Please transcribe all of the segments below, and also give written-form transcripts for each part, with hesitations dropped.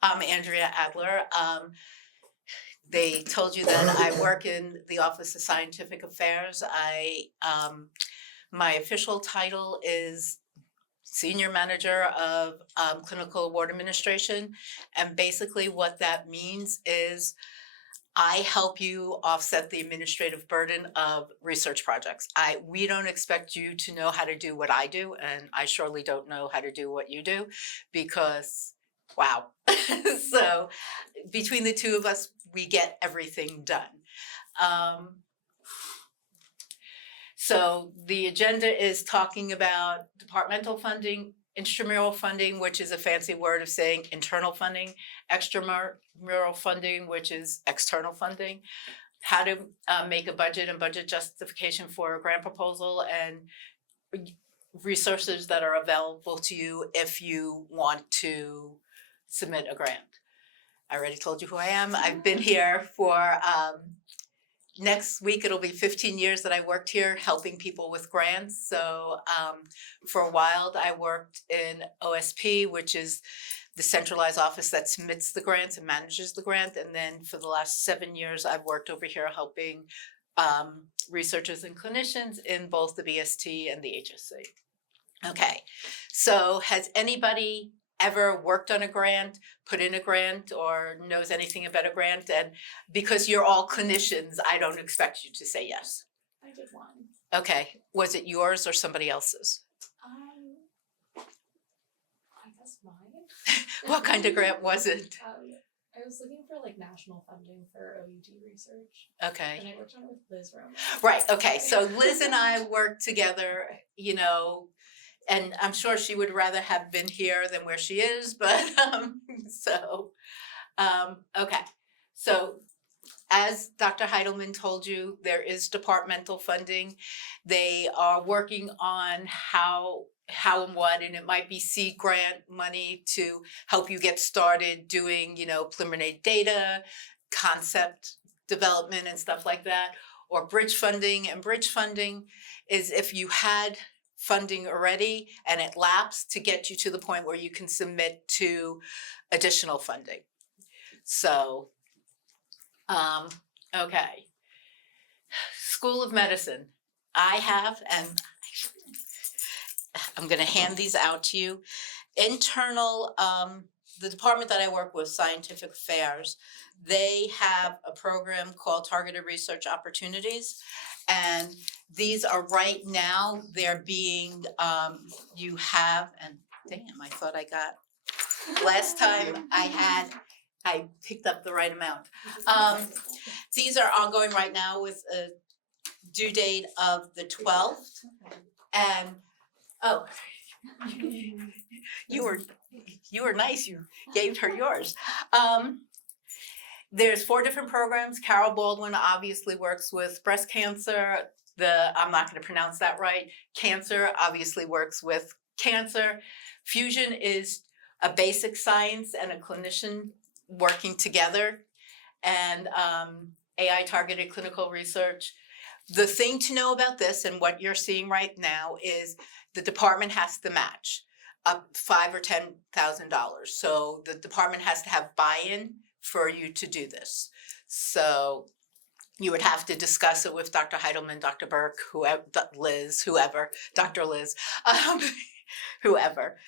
I'm Andrea Adler. They told you that I work in the Office of Scientific Affairs. My official title is Senior Manager of Clinical Award Administration. And basically what that means is I help you offset the administrative burden of research projects. We don't expect you to know how to do what I do, and I surely don't know how to do what you do because, wow. So between the two of us, we get everything done. Um, so the agenda is talking about departmental funding, intramural funding, which is a fancy word of saying internal funding, extramural funding, which is external funding, how to make a budget and budget justification for a grant proposal, and resources that are available to you if you want to submit a grant. I already told you who I am. I've been here for next week, it'll be 15 years that I worked here helping people with grants. So for a while, I worked in OSP, which is the centralized office that submits the grants and manages the grant. And then for the last 7 years, I've worked over here helping researchers and clinicians in both the BST and the HSC. Okay, so has anybody ever worked on a grant, put in a grant, or knows anything about a grant? And because you're all clinicians, I don't expect you to say yes. I did one. Okay, was it yours or somebody else's? I guess mine. What kind of grant was it? I was looking for like national funding for OUD research. Okay. And I worked on it with Liz Roman. Right, okay, so Liz and I worked together, and I'm sure she would rather have been here than where she is, but okay. So as Dr. Heidelman told you, there is departmental funding. They are working on how and what, and it might be seed grant money to help you get started doing, preliminary data, concept development and stuff like that, or bridge funding. And bridge funding is if you had funding already and it lapsed to get you to the point where you can submit to additional funding. So, okay. School of Medicine. I have, and I'm going to hand these out to you. Internal, the department that I work with, Scientific Affairs, they have a program called Targeted Research Opportunities. And these are right now, they're being, you have, and damn, I thought I got, last time I picked up the right amount. These are ongoing right now with a due date of the 12th. And, oh, you were nice, you gave her yours. There's 4 different programs. Carol Baldwin obviously works with breast cancer. I'm not going to pronounce that right. Cancer obviously works with cancer. Fusion is a basic science and a clinician working together. And AI targeted clinical research. The thing to know about this and what you're seeing right now is the department has to match up $5,000 or $10,000. So the department has to have buy-in for you to do this. So you would have to discuss it with Dr. Heidelman, Dr. Burke, whoever, Liz, whoever, Dr. Liz, whoever.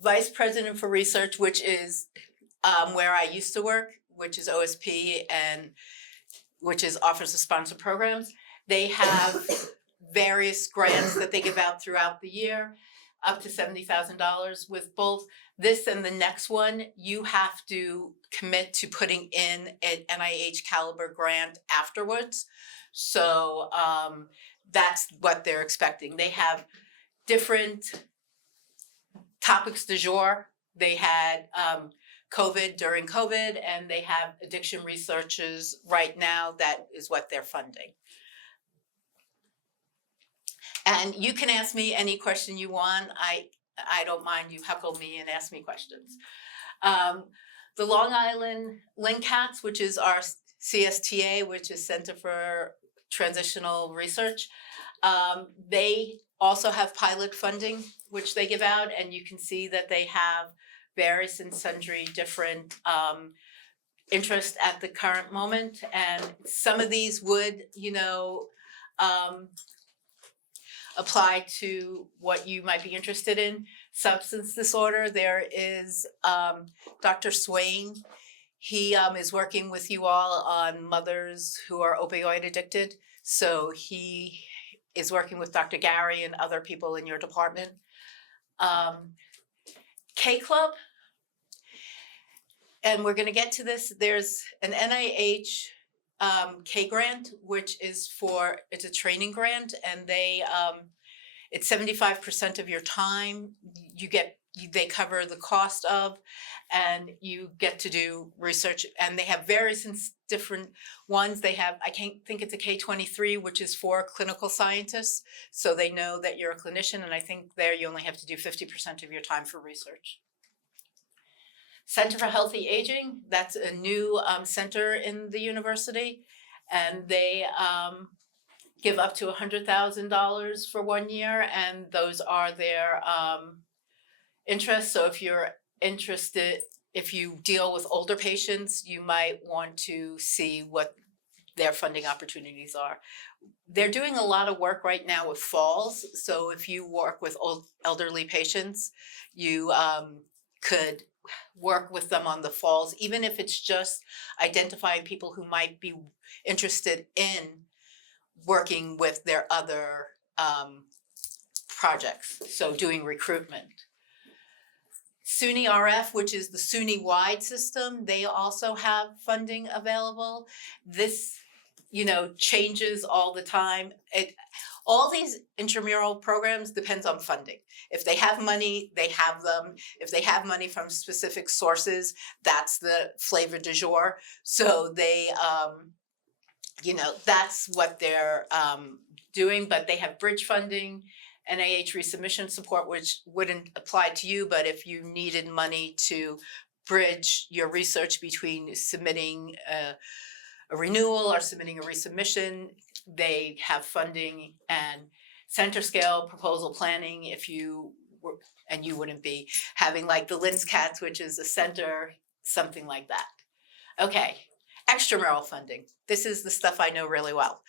Vice President for Research, which is where I used to work, which is OSP, and which is Office of Sponsored Programs. They have various grants that they give out throughout the year, up to $70,000. With both this and the next one, you have to commit to putting in an NIH caliber grant afterwards. So that's what they're expecting. They have different topics du jour. They had COVID during COVID, and they have addiction researchers right now. That is what they're funding. And you can ask me any question you want. I don't mind you heckle me and ask me questions. The Long Island LINCATS, which is our CSTA, which is Center for transitional research. They also have pilot funding, which they give out, and you can see that they have various and sundry different interest at the current moment. And some of these would, apply to what you might be interested in. Substance disorder, there is Dr. Swain. He is working with you all on mothers who are opioid addicted. So he is working with Dr. Gary and other people in your department. K Club, and we're gonna get to this, there's an NIH K grant, which is it's a training grant, and it's 75% of your time. They cover the cost of, and you get to do research, and they have various different ones. They have, I can't think it's a K23, which is for clinical scientists. So they know that you're a clinician, and I think there you only have to do 50% of your time for research. Center for Healthy Aging, that's a new center in the university, and they give up to $100,000 for 1 year, and those are their interests. So if you're interested, if you deal with older patients, you might want to see what their funding opportunities are. They're doing a lot of work right now with falls. So if you work with elderly patients, you could work with them on the falls, even if it's just identifying people who might be interested in working with their other projects, so doing recruitment. SUNY RF, which is the SUNY-wide system, they also have funding available. This, changes all the time. All these intramural programs depends on funding. If they have money, they have them. If they have money from specific sources, that's the flavor du jour. So they, that's what they're doing, but they have bridge funding, NIH resubmission support, which wouldn't apply to you, but if you needed money to bridge your research between submitting a renewal or submitting a resubmission, they have funding. And center scale proposal planning, if you were, and you wouldn't be having like the LINSCATs, which is a center, something like that. Okay, extramural funding. This is the stuff I know really well.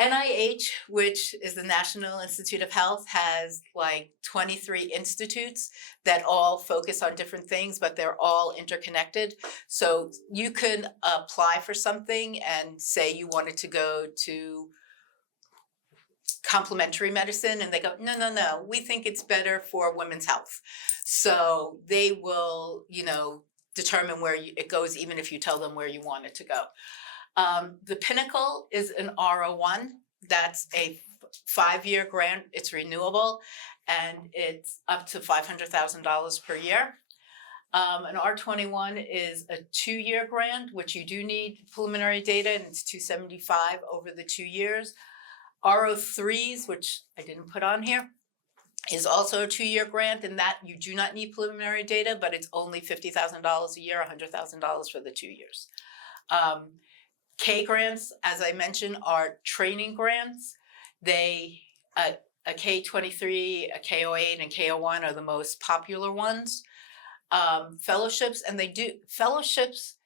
NIH, which is the National Institute of Health, has like 23 institutes that all focus on different things, but they're all interconnected. So you can apply for something and say you wanted to go to complementary medicine, and they go, no, we think it's better for women's health. So they will, determine where it goes, even if you tell them where you want it to go. The Pinnacle is an R01. That's a 5-year grant. It's renewable, and it's up to $500,000 per year. An R21 is a 2-year grant, which you do need preliminary data, and it's $275 over the 2 years. R03s, which I didn't put on here, is also a 2-year grant, and that you do not need preliminary data, but it's only $50,000 a year, $100,000 for the 2 years. K grants, as I mentioned, are training grants. They, a K23, a K08, and K01 are the most popular ones. Fellowships, and they do fellowships.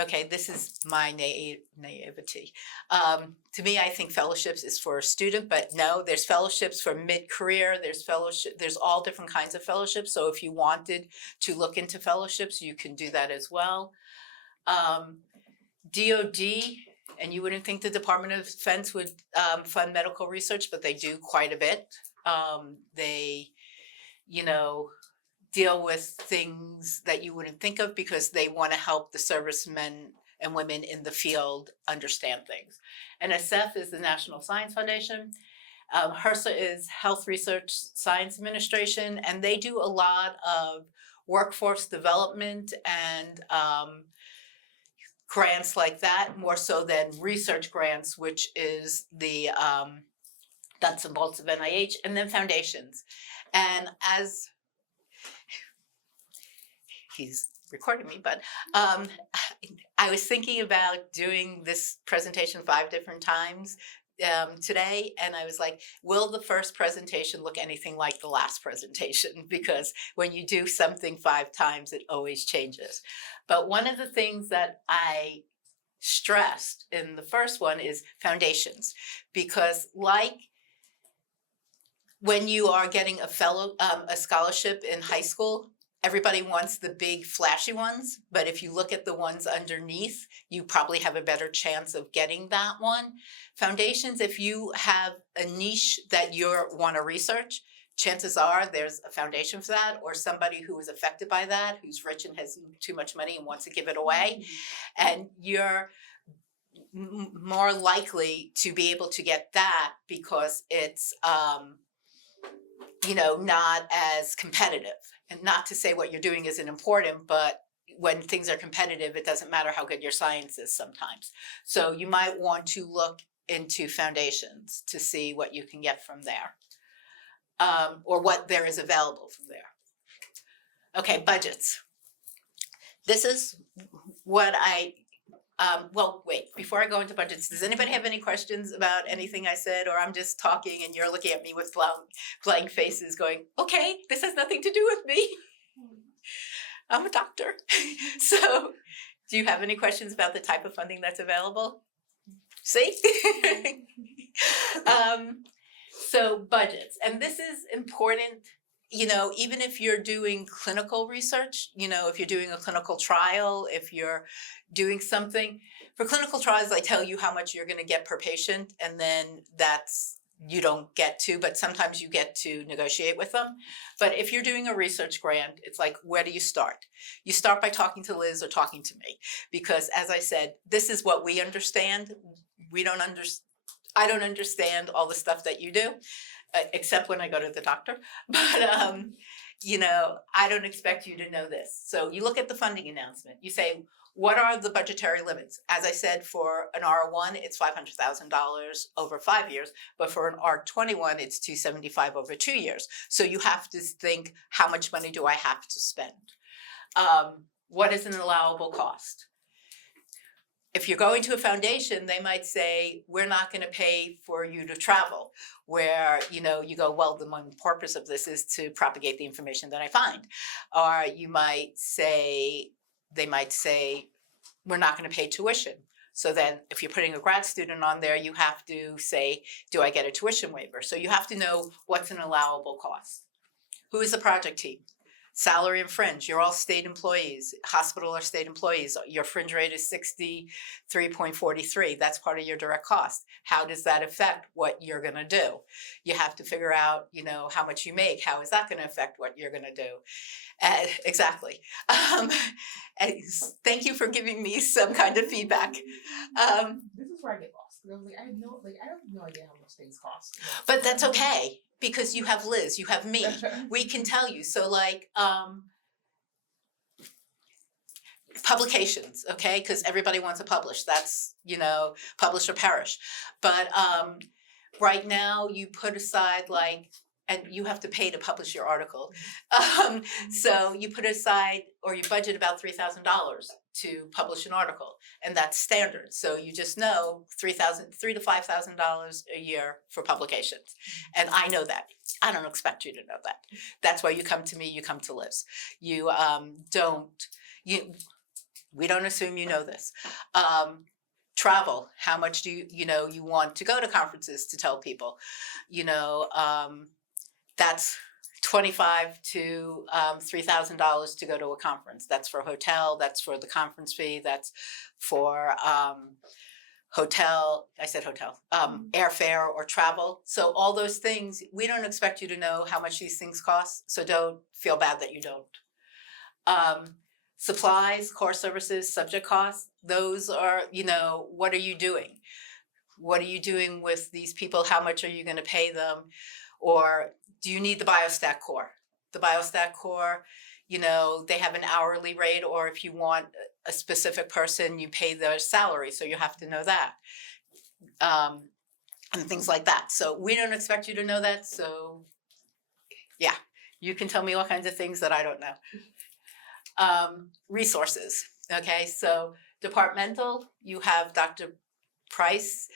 Okay, this is my naivety. To me, I think fellowships is for a student, but no, there's fellowships for mid-career, there's all different kinds of fellowships. So if you wanted to look into fellowships, you can do that as well. DOD, and you wouldn't think the Department of Defense would fund medical research, but they do quite a bit. They, deal with things that you wouldn't think of because they want to help the servicemen and women in the field understand things. NSF is the National Science Foundation. HRSA is Health Research Science Administration, and they do a lot of workforce development and grants like that, more so than research grants, which is the nuts and bolts of NIH, and then foundations. And as he's recording me, but I was thinking about doing this presentation 5 different times today, and I was like, will the first presentation look anything like the last presentation? Because when you do something 5 times, it always changes. But one of the things that I stressed in the first one is foundations, because like when you are getting a scholarship in high school, everybody wants the big flashy ones, but if you look at the ones underneath, you probably have a better chance of getting that one. Foundations, if you have a niche that you want to research, chances are there's a foundation for that, or somebody who is affected by that, who's rich and has too much money and wants to give it away, and you're more likely to be able to get that because it's not as competitive. And not to say what you're doing isn't important, but when things are competitive, it doesn't matter how good your science is sometimes. So you might want to look into foundations to see what you can get from there, or what there is available from there. Okay, budgets. This is what well, wait, before I go into budgets, does anybody have any questions about anything I said, or I'm just talking and you're looking at me with blank faces going, okay, this has nothing to do with me. I'm a doctor. So do you have any questions about the type of funding that's available? See? So budgets, and this is important, even if you're doing clinical research, if you're doing a clinical trial, if you're doing something. For clinical trials, I tell you how much you're going to get per patient, and then you don't get to, but sometimes you get to negotiate with them. But if you're doing a research grant, it's like, where do you start? You start by talking to Liz or talking to me, because as I said, this is what we understand. I don't understand all the stuff that you do, except when I go to the doctor. But I don't expect you to know this. So you look at the funding announcement. You say, what are the budgetary limits? As I said, for an R1, it's $500,000 over 5 years, but for an R21, it's $275,000 over 2 years. So you have to think, how much money do I have to spend? What is an allowable cost? If you're going to a foundation, they might say, we're not going to pay for you to travel, where, you go, well, the main purpose of this is to propagate the information that I find. Or they might say, we're not going to pay tuition. So then if you're putting a grad student on there, you have to say, do I get a tuition waiver? So you have to know what's an allowable cost. Who is the project team? Salary and fringe, you're all state employees, hospital or state employees. Your fringe rate is 63.43. That's part of your direct cost. How does that affect what you're going to do? You have to figure out, how much you make. How is that going to affect what you're going to do? Exactly. Thank you for giving me some kind of feedback. This is where I get lost. I was like, I have no idea how much things cost. But that's okay, because you have Liz, you have me. We can tell you. So publications, okay? Because everybody wants to publish. That's, publish or perish. But right now you put aside and you have to pay to publish your article. So you put aside, or you budget about $3,000 to publish an article, and that's standard. So you just know $3,000 to $5,000 a year for publications. And I know that. I don't expect you to know that. That's why you come to me, you come to Liz. We don't assume you know this. Travel, how much do you want to go to conferences to tell people? That's $2,500 to $3,000 to go to a conference. That's for hotel, that's for the conference fee, that's for airfare or travel. So all those things, we don't expect you to know how much these things cost, so don't feel bad that you don't. Supplies, core services, subject costs, those are, what are you doing? What are you doing with these people? How much are you going to pay them? Or do you need the Biostat core? The Biostat core, they have an hourly rate, or if you want a specific person, you pay their salary, so you have to know that. And things like that. So we don't expect you to know that, so yeah, you can tell me all kinds of things that I don't know. Resources, okay? So Departmental, you have Dr. Price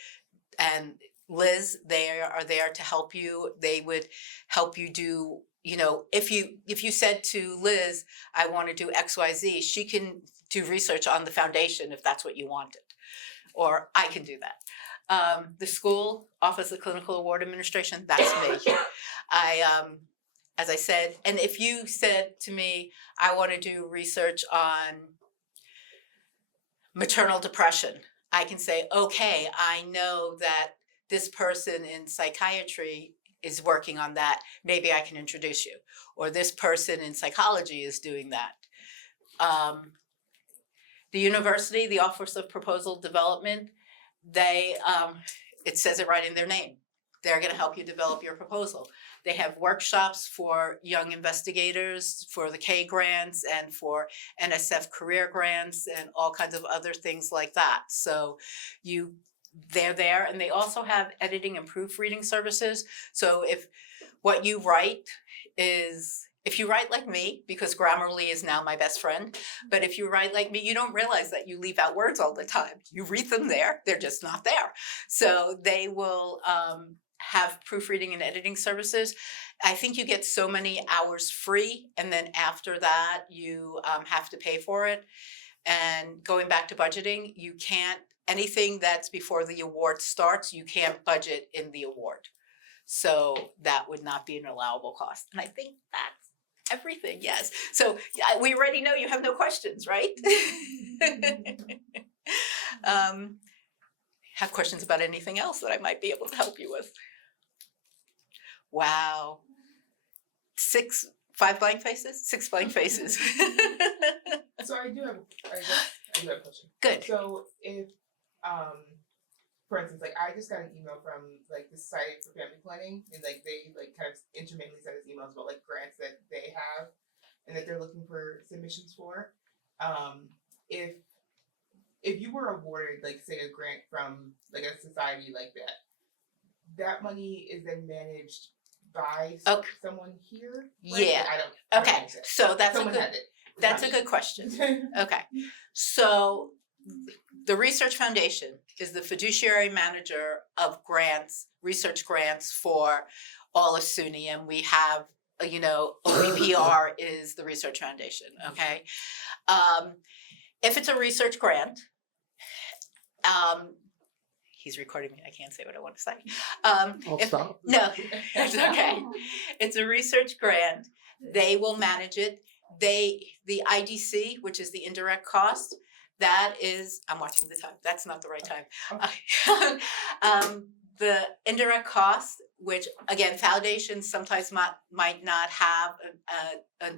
and Liz. They are there to help you. They would help you do, if you said to Liz, I want to do XYZ, she can do research on the foundation if that's what you wanted, or I can do that. The school Office of Clinical Award Administration, that's me. As I said, and if you said to me, I want to do research on maternal depression, I can say, okay, I know that this person in psychiatry is working on that. Maybe I can introduce you. Or this person in psychology is doing that. The university, the Office of Proposal Development, they, it says it right in their name. They're going to help you develop your proposal. They have workshops for young investigators, for the K grants and for NSF career grants and all kinds of other things like that. So they're there, and they also have editing and proofreading services. So if what you write is, if you write like me, because Grammarly is now my best friend, but if you write like me, you don't realize that you leave out words all the time. You read them there, they're just not there. So they will have proofreading and editing services. I think you get so many hours free, and then after that you have to pay for it. And going back to budgeting, you can't, anything that's before the award starts, you can't budget in the award. So that would not be an allowable cost. And I think that's everything, yes. So we already know you have no questions, right? Have questions about anything else that I might be able to help you with? Wow. 5 blank faces? 6 blank faces. So I do have a question. Good. So if, for instance, like I just got an email from like the Society for Family Planning, and like they like kind of intermittently send us emails about like grants that they have and that they're looking for submissions for. If you were awarded like say a grant from like a society like that money is then managed by someone here? Right? Yeah. I don't Okay. understand. So that's Someone a good. had it. It's That's not a me. good question. Okay, so the Research Foundation is the fiduciary manager of grants, research grants for all of SUNY, and we have, OEPR is the Research Foundation, okay? If it's a research grant, he's recording me, I can't say what I want to say. I'll stop. No, it's okay. It's a research grant, they will manage it. The IDC, which is the indirect cost, that is, I'm watching the time, that's not the right time. The indirect cost, which again, foundations sometimes might not have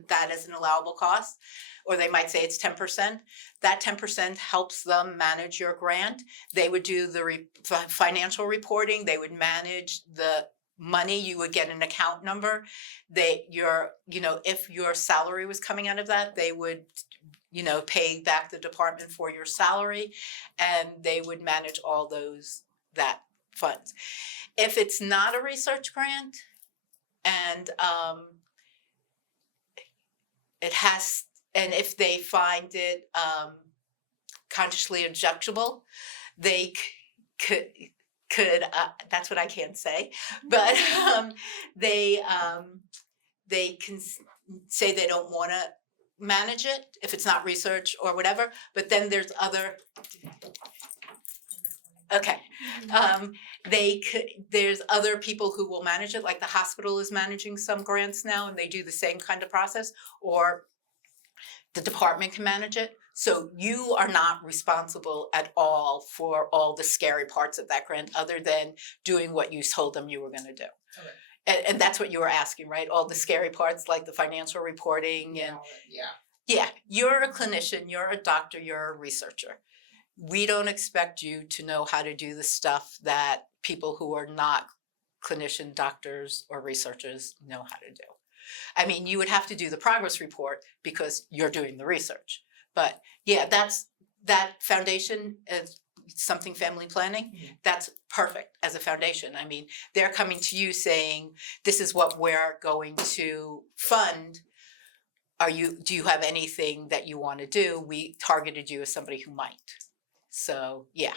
that as an allowable cost, or they might say it's 10%. That 10% helps them manage your grant. They would do the financial reporting, they would manage the money, you would get an account number. If your salary was coming out of that, they would, pay back the department for your salary, and they would manage all that funds. If it's not a research grant, and if they find it consciously objectionable, they could that's what I can't say, but they can say they don't want to manage it if it's not research or whatever. But then there's other. Okay, there's other people who will manage it, like the hospital is managing some grants now, and they do the same kind of process, or the department can manage it. So you are not responsible at all for all the scary parts of that grant, other than doing what you told them you were going to do. Okay. And that's what you were asking, right? All the scary parts, like the financial reporting and yeah, you're a clinician, you're a doctor, you're a researcher. We don't expect you to know how to do the stuff that people who are not clinician doctors or researchers know how to do. I mean, you would have to do the progress report because you're doing the research. But yeah, that foundation is something family planning. That's perfect as a foundation. I mean, they're coming to you saying, this is what we're going to fund. Do you have anything that you want to do? We targeted you as somebody who might. So, yeah,